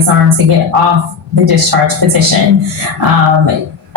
everybody's arm to get off the discharge petition.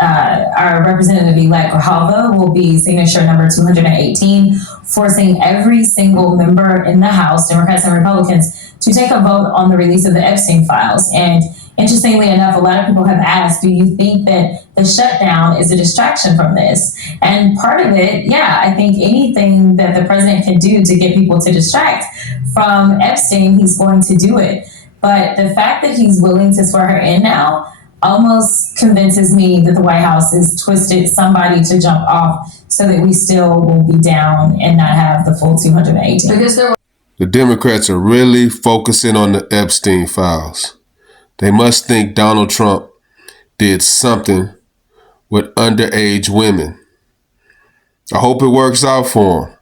Our representative-elect Grijalva will be signature number 218, forcing every single member in the House, Democrats and Republicans, to take a vote on the release of the Epstein files. And interestingly enough, a lot of people have asked, do you think that the shutdown is a distraction from this? And part of it, yeah, I think anything that the president can do to get people to distract from Epstein, he's going to do it. But the fact that he's willing to swear her in now almost convinces me that the White House has twisted somebody to jump off so that we still will be down and not have the full 218. Because the Democrats are really focusing on the Epstein files. They must think Donald Trump did something with underage women. I hope it works out for him.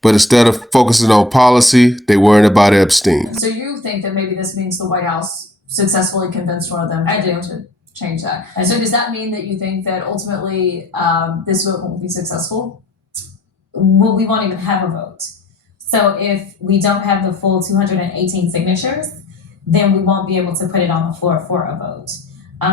But instead of focusing on policy, they worrying about Epstein. So you think that maybe this means the White House successfully convinced one of them to change that? And so does that mean that you think that ultimately this vote won't be successful? Well, we won't even have a vote. So if we don't have the full 218 signatures, then we won't be able to put it on the floor for a vote.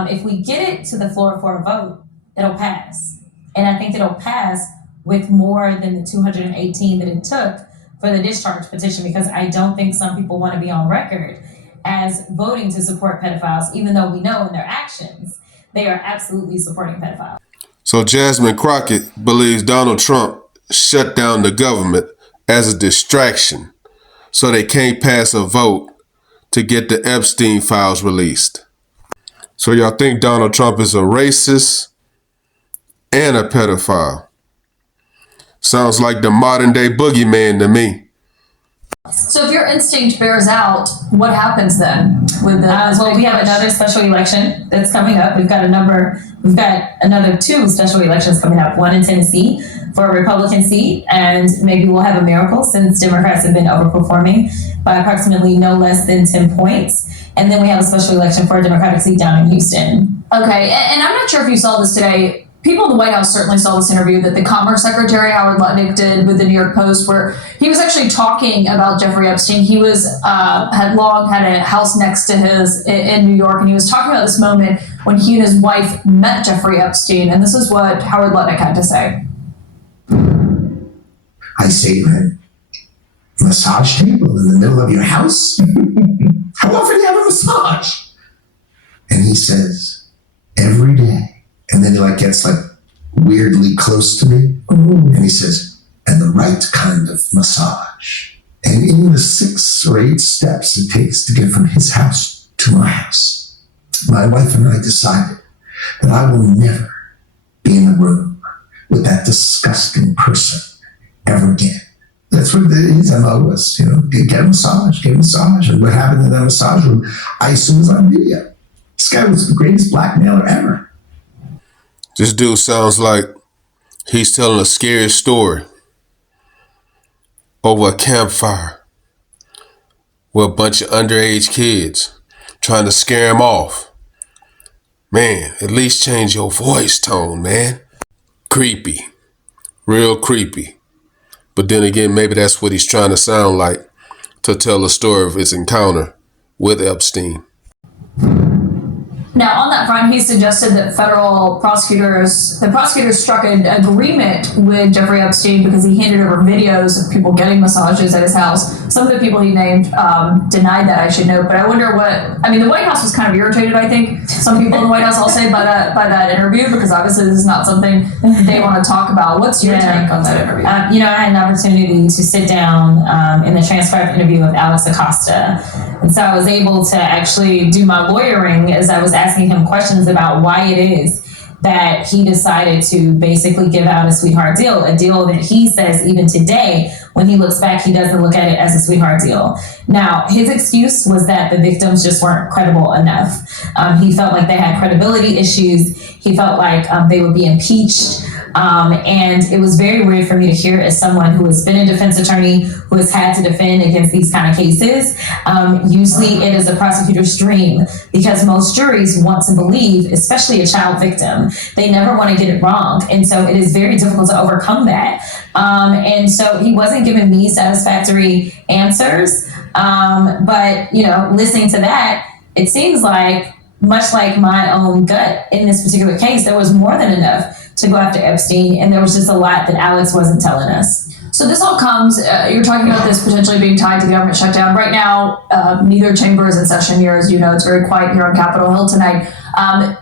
If we get it to the floor for a vote, it'll pass. And I think it'll pass with more than the 218 that it took for the discharge petition, because I don't think some people want to be on record as voting to support pedophiles, even though we know in their actions, they are absolutely supporting pedophiles. So Jasmine Crockett believes Donald Trump shut down the government as a distraction so they can't pass a vote to get the Epstein files released. So y'all think Donald Trump is a racist and a pedophile? Sounds like the modern day boogeyman to me. So if your instinct bears out, what happens then with the? Well, we have another special election that's coming up. We've got another 2 special elections coming up. One in Tennessee for a Republican seat, and maybe we'll have a miracle since Democrats have been overperforming by approximately no less than 10 points. And then we have a special election for a Democratic seat down in Houston. Okay, and I'm not sure if you saw this today. People in the White House certainly saw this interview that the Commerce Secretary Howard Lutnick did with the New York Post, where he was actually talking about Jeffrey Epstein. He was had long had a house next to his in New York, and he was talking about this moment when he and his wife met Jeffrey Epstein, and this is what Howard Lutnick had to say. I say to him, massage table in the middle of your house? How often do you have a massage? And he says, every day. And then he gets weirdly close to me. And he says, and the right kind of massage. And in the 6 or 8 steps it takes to get from his house to my house, my wife and I decided that I will never be in the room with that disgusting person ever again. That's what his MO was, get a massage. And what happened in that massage room, I assume was on video. This guy was the greatest blackmailer ever. This dude sounds like he's telling a scary story over a campfire with a bunch of underage kids trying to scare him off. Man, at least change your voice tone, man. Creepy. Real creepy. But then again, maybe that's what he's trying to sound like to tell the story of his encounter with Epstein. Now, on that front, he suggested that the prosecutors struck an agreement with Jeffrey Epstein because he handed over videos of people getting massages at his house. Some of the people he named denied that, I should note. But I wonder the White House was kind of irritated, I think. Some people in the White House, I'll say, by that interview, because obviously this is not something they want to talk about. What's your take on that interview? I had an opportunity to sit down in the transcribed interview with Alex Acosta. And so I was able to actually do my lawyering as I was asking him questions about why it is that he decided to basically give out a sweetheart deal, a deal that he says even today, when he looks back, he doesn't look at it as a sweetheart deal. Now, his excuse was that the victims just weren't credible enough. He felt like they had credibility issues. He felt like they would be impeached. And it was very weird for me to hear as someone who has been a defense attorney, who has had to defend against these kind of cases. Usually it is a prosecutor's dream because most juries want to believe, especially a child victim, they never want to get it wrong. And so it is very difficult to overcome that. And so he wasn't giving me satisfactory answers. But, listening to that, it seems like, much like my own gut in this particular case, there was more than enough to go after Epstein, and there was just a lot that Alex wasn't telling us. So this all comes, you're talking about this potentially being tied to the government shutdown. Right now, neither chamber is in session here. As you know, it's very quiet here on Capitol Hill tonight.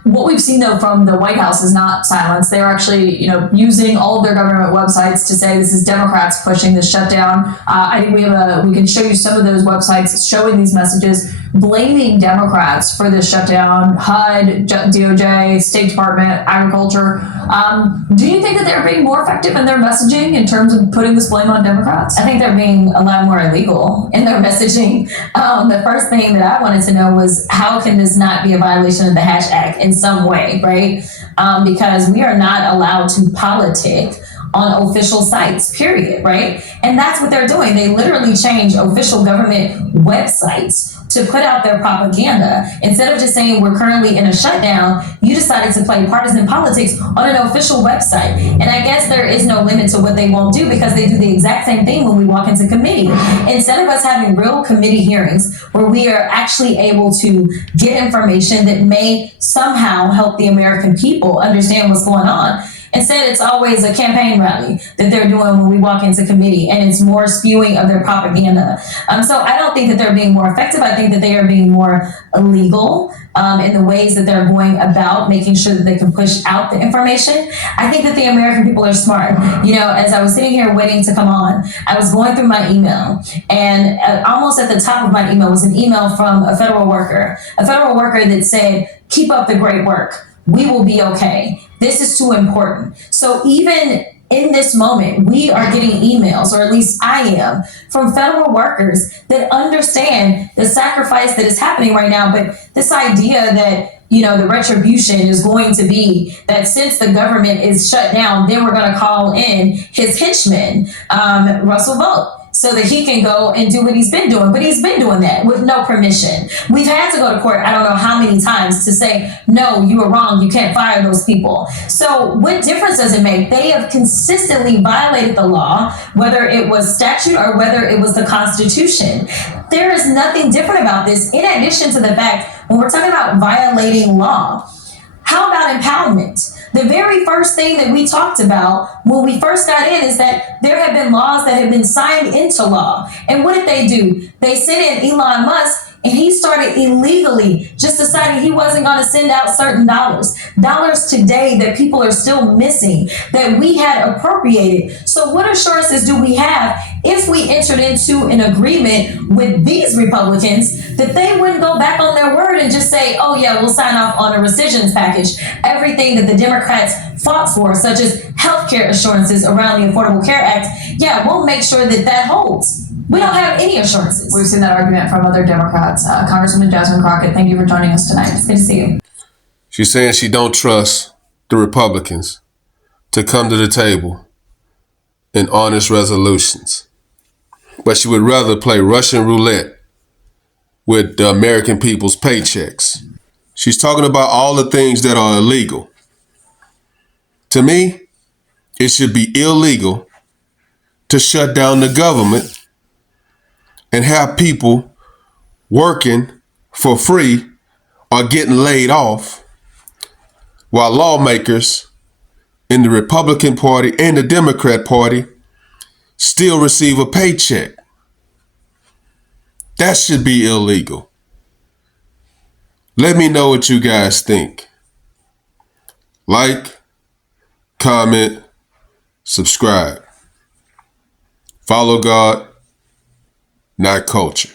What we've seen, though, from the White House is not silence. They're actually, using all of their government websites to say this is Democrats pushing this shutdown. I think we can show you some of those websites showing these messages, blaming Democrats for this shutdown, HUD, DOJ, State Department, Agriculture. Do you think that they're being more effective in their messaging in terms of putting this blame on Democrats? I think they're being a lot more illegal in their messaging. The first thing that I wanted to know was, how can this not be a violation of the Hatch Act in some way, right? Because we are not allowed to politic on official sites, period, right? And that's what they're doing. They literally change official government websites to put out their propaganda. Instead of just saying we're currently in a shutdown, you decided to play partisan politics on an official website. And I guess there is no limit to what they won't do, because they do the exact same thing when we walk into committee. Instead of us having real committee hearings where we are actually able to get information that may somehow help the American people understand what's going on, instead, it's always a campaign rally that they're doing when we walk into committee, and it's more spewing of their propaganda. So I don't think that they're being more effective. I think that they are being more illegal in the ways that they're going about making sure that they can push out the information. I think that the American people are smart. As I was sitting here waiting to come on, I was going through my email, and almost at the top of my email was an email from a federal worker that said, "Keep up the great work. We will be okay. This is too important." So even in this moment, we are getting emails, or at least I am, from federal workers that understand the sacrifice that is happening right now. But this idea that, the retribution is going to be that since the government is shut down, then we're going to call in his henchman, Russell Vogt, so that he can go and do what he's been doing. But he's been doing that with no permission. We've had to go to court, I don't know how many times, to say, no, you were wrong. You can't fire those people. So what difference does it make? They have consistently violated the law, whether it was statute or whether it was the Constitution. There is nothing different about this. In addition to the fact, when we're talking about violating law, how about empowerment? The very first thing that we talked about when we first got in is that there have been laws that have been signed into law. And what did they do? They sent in Elon Musk, and he started illegally just deciding he wasn't going to send out certain dollars today that people are still missing, that we had appropriated. So what assurances do we have if we entered into an agreement with these Republicans that they wouldn't go back on their word and just say, oh yeah, we'll sign off on a rescissions package? Everything that the Democrats fought for, such as healthcare assurances around the Affordable Care Act, yeah, we'll make sure that that holds. We don't have any assurances. We've seen that argument from other Democrats. Congresswoman Jasmine Crockett, thank you for joining us tonight. It's good to see you. She's saying she don't trust the Republicans to come to the table in honest resolutions, but she would rather play Russian roulette with the American people's paychecks. She's talking about all the things that are illegal. To me, it should be illegal to shut down the government and have people working for free or getting laid off, while lawmakers in the Republican Party and the Democrat Party still receive a paycheck. That should be illegal. Let me know what you guys think. Like, comment, subscribe. Follow God, not culture.